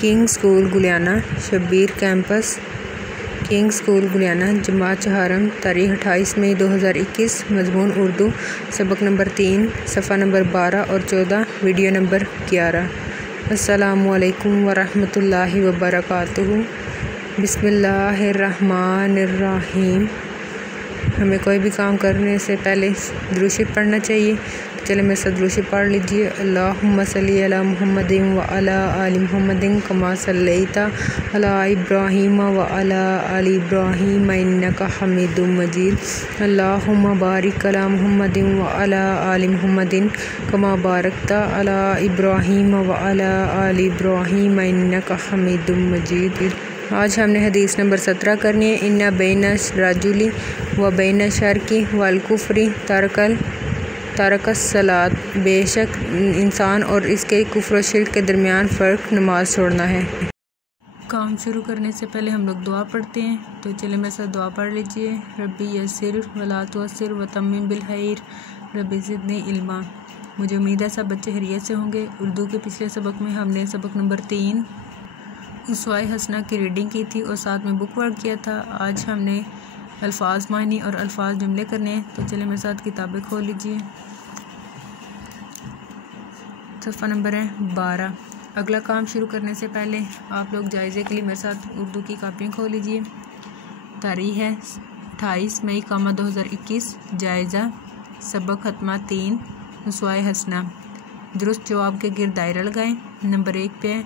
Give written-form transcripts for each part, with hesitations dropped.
King School Guliana, Shabbir campus, King School Guliana, जमात चहारम, तारीख़ 28 मई 2021। मज़मून उर्दू, सबक नंबर 3, सफ़ा नंबर 12 और 14, वीडियो नंबर 11। अस्सलामुअलैकुम वरहमतुल्लाहि वबरकातुहू। बिस्मिल्लाहिर्रहमानिर्रहीम। हमें कोई भी काम करने से पहले दुरूद शरीफ पढ़ना चाहिए। तो चले मेरे साथ दुरूद शरीफ पढ़ लीजिए। अल्लाहुम्मा सल्ली अला मुहम्मदिन व अला आलि मुहम्मदिन कमा सल्लैता अला इब्राहीम व अला आलि इब्राहीम इन्नका हमीदुम मजीद। अल्लाहुम्मा बारिक अला मुहम्मदिन व अला आलि मुहम्मदिन कमा बारकता अला इब्राहीम व अला आलि इब्राहीम इन्नका हमीदुम मजीद। आज हमने हदीस नंबर 17 करनी है। इन्ना बैना राजुली व बैना शर्की वल कुफ्री तारकस सलात। बेशक इंसान और इसके कुफ्र व शिर्क के दरमियान फ़र्क नमाज छोड़ना है। काम शुरू करने से पहले हम लोग दुआ पढ़ते हैं। तो चले मेरे साथ दुआ पढ़ लीजिए। रब्बी यस्सिर वला तुअस्सिर व तम्मिम बिल खैर रब्बी ज़िदनी इल्मा। मुझे उम्मीद है सब बच्चे खैरियत से होंगे। उर्दू के पिछले सबक में हमने सबक नंबर 3 उसवाए हसना की रीडिंग की थी और साथ में बुक वर्क किया था। आज हमने अल्फाज मानी और अल्फाज जुमले करने हैं। तो चले मेरे साथ किताबें खोल लीजिए। सफ़ा नंबर है 12। अगला काम शुरू करने से पहले आप लोग जायज़े के लिए मेरे साथ उर्दू की कापियाँ खोल लीजिए। तारीख़ है 28 मई 2021। जायज़ा सबक खत्मा 3 उसवाए हसना। दुरुस्त जवाब के गिर्द दायरा लगाएं। नंबर 1 पे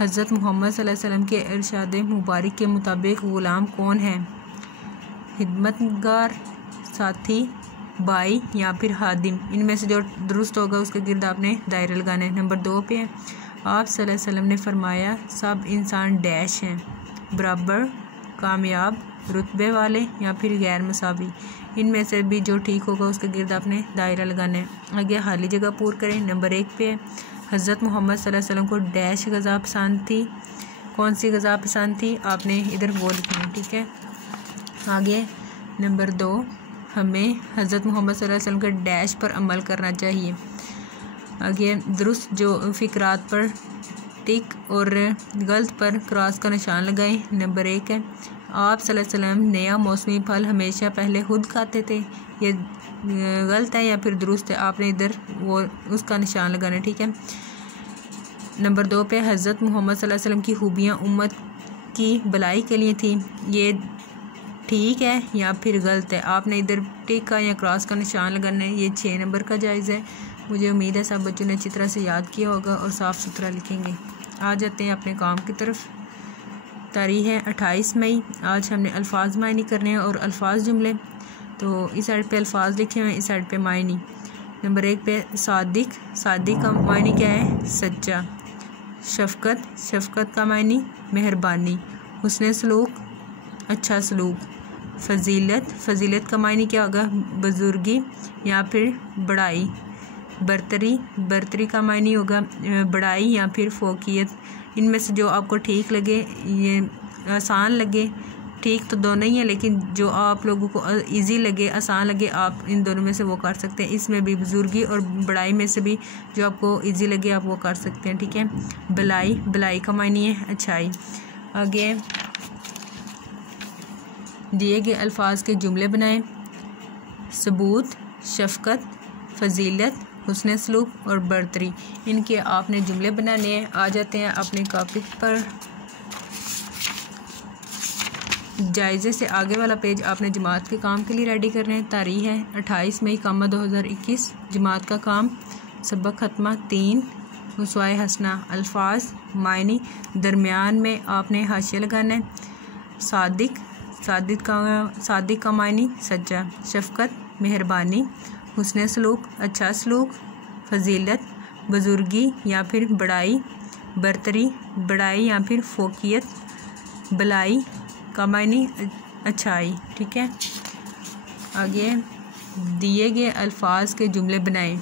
हज़रत मोहम्मद सल्लल्लाहु अलैहि वसल्लम के इरशाद मुबारक के मुताबिक ग़ुलाम कौन है? खिदमतगार, साथी, भाई या फिर हादिम। इनमें से जो दुरुस्त होगा उसके गिर्द आपने दायरा लगाना है। नंबर 2 पे आप सल्लल्लाहु अलैहि वसल्लम ने फरमाया सब इंसान डैश हैं, बराबर, कामयाब, रुतबे वाले या फिर गैर मसावी। इनमें से भी जो ठीक होगा उसके गिर्द आपने दायरा लगाना है। आगे खाली जगह पूर करें। नंबर 1 पे हज़रत मोहम्मद सल्लल्लाहु अलैहि वसल्लम को डैश गज़ा पसंद थी। कौन सी गज़ा पसंद थी आपने इधर वो लिखना है, ठीक है। आगे नंबर 2 हमें हज़रत मोहम्मद सल्लल्लाहु अलैहि वसल्लम के डैश पर अमल करना चाहिए। आगे दुरुस्त जो फ़िक्रात पर टिक और गलत पर क्रॉस का निशान लगाएं। नंबर 1 है आप सल्लल्लाहु अलैहि वसल्लम नया मौसमी फल हमेशा पहले खुद खाते थे। ये गलत है या फिर दुरुस्त है, आपने इधर वो उसका निशान लगाना है, ठीक है। नंबर 2 पे हज़रत मोहम्मद सल्लल्लाहु अलैहि वसल्लम की खूबियाँ उम्मत की भलाई के लिए थी। ये ठीक है या फिर गलत है, आपने इधर टिक का या क्रॉस का निशान लगाना है। ये 6 नंबर का जायज़ है। मुझे उम्मीद है सब बच्चों ने अच्छी तरह से याद किया होगा और साफ़ सुथरा लिखेंगे। आ जाते हैं अपने काम की तरफ। तारीख़ है 28 मई। आज हमने अल्फाज मायनी करने हैं और अल्फाज जुमले। तो इस साइड पे अल्फाज लिखे हुए हैं, इस साइड पे मायनी। नंबर 1 पे सादिक। सादिक का मायनी क्या है? सच्चा। शफ़क़त। शफ़क़त का मायनी मेहरबानी। हुस्न सलूक, अच्छा सलूक। फ़जीलत। फ़जीलत का मायनी क्या होगा? बुज़ुर्गी या फिर बड़ाई। बरतरी। बरतरी का मायनी होगा बड़ाई या फिर फ़ोकियत। इनमें से जो आपको ठीक लगे, ये आसान लगे, ठीक तो दोनों ही है लेकिन जो आप लोगों को इजी लगे, आसान लगे, आप इन दोनों में से वो कर सकते हैं। इसमें भी बुजुर्गी और बड़ाई में से भी जो आपको इजी लगे आप वो कर सकते हैं, ठीक है। भलाई। भलाई का मायनी है अच्छाई। आगे दिए गए अल्फाज के जुमले बनाएं। सबूत, शफ़क़त, फ़जीलत, हुस्न सलूक और बरतरी, इनके आपने जुमले बनाने हैं। आ जाते हैं अपनी कॉपी पर। जायज़े से आगे वाला पेज आपने जमात के काम के लिए रेडी करना है। तारीख़ है 28 मई 2021। जमात का काम सबक खत्मा 3 उसवाए हसना। अल्फाज मायनी दरमियान में आपने हाशिया लगाना है। सादिक। सादिक का मायनी सच्चा। शफ़क़त मेहरबानी। हुस्न सलूक अच्छा सलूक। फ़जीलत बुज़ुर्गी या फिर बड़ाई। बरतरी बड़ाई या फिर फ़ोकियत। भलाई का मायनी अच्छाई, ठीक है। आगे दिए गए अल्फाज के जुमले बनाएं।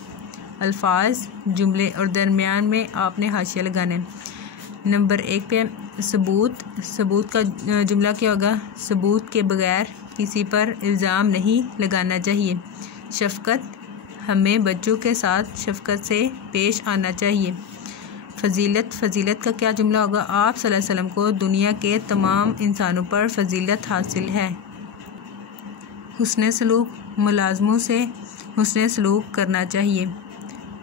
अल्फाज जुमले और दरमियान में आपने हाशिया लगाना है। नंबर 1 पे सबूत। सबूत का जुमला क्या होगा? सबूत के बगैर किसी पर इल्ज़ाम नहीं लगाना चाहिए। शफ़क़त हमें बच्चों के साथ शफ़क़त से पेश आना चाहिए। फ़जीलत, फ़जीलत का क्या जुमला होगा? आप सल्लल्लाहु अलैहि वसल्लम को दुनिया के तमाम इंसानों पर फ़जीलत हासिल है। हुस्न सलूक, मुलाज़मों से हुस्न सलूक करना चाहिए।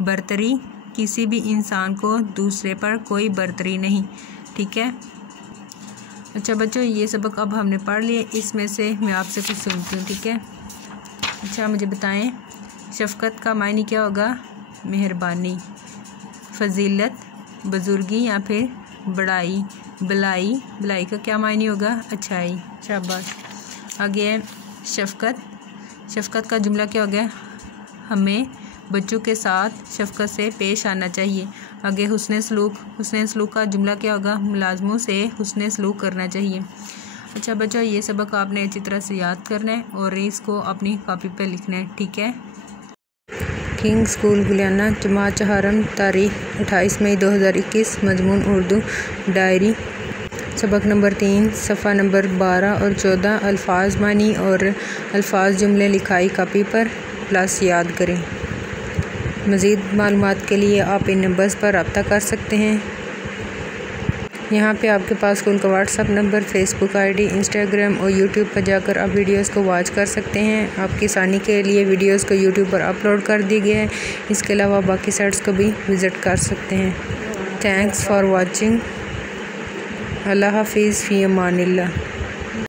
बरतरी, किसी भी इंसान को दूसरे पर कोई बरतरी नहीं। ठीक है। अच्छा बच्चों, ये सबक अब हमने पढ़ लिए, इसमें से मैं आपसे कुछ सुनती हूँ। ठीक है। अच्छा मुझे बताएं, शफ़क़त का मायने क्या होगा? मेहरबानी। फ़जीलत, बुज़ुर्गी या फिर बड़ाई। भलाई, भलाई का क्या मायने होगा? अच्छाई। शाबाश। आगे है शफ़क़त, शफ़क़त का जुमला क्या हो गया? हमें बच्चों के साथ शफ़क़त से पेश आना चाहिए। आगे हुस्न सलूक, हुस्न सलूक का जुमला क्या होगा? मुलाज़मों से हुस्न सलूक करना चाहिए। अच्छा बच्चों, ये सबक आपने अच्छी तरह से याद करना है और इसको अपनी कॉपी पे लिखना है। ठीक है। किंग स्कूल गुलियाना, जमात चहारम, तारीख 28 मई 2021, मजमून उर्दू डायरी, सबक नंबर 3, सफ़ा नंबर 12 और 14, अल्फाज मानी और अल्फाज जुमले लिखाई कॉपी पर प्लस याद करें। मज़ीद मालूमात के लिए आप इन नंबर्स पर रब्ता कर सकते हैं। यहाँ पे आपके पास स्कूल का WhatsApp number, Facebook ID, Instagram और यूट्यूब पर जाकर आप वीडियोस को वॉच कर सकते हैं। आपकी आसानी के लिए वीडियोस को यूट्यूब पर अपलोड कर दिए गए हैं। इसके अलावा बाकी साइट्स को भी विज़िट कर सकते हैं। Thanks for watching. अल्लाह हाफिज़, फ़ी अमानिल्लाह।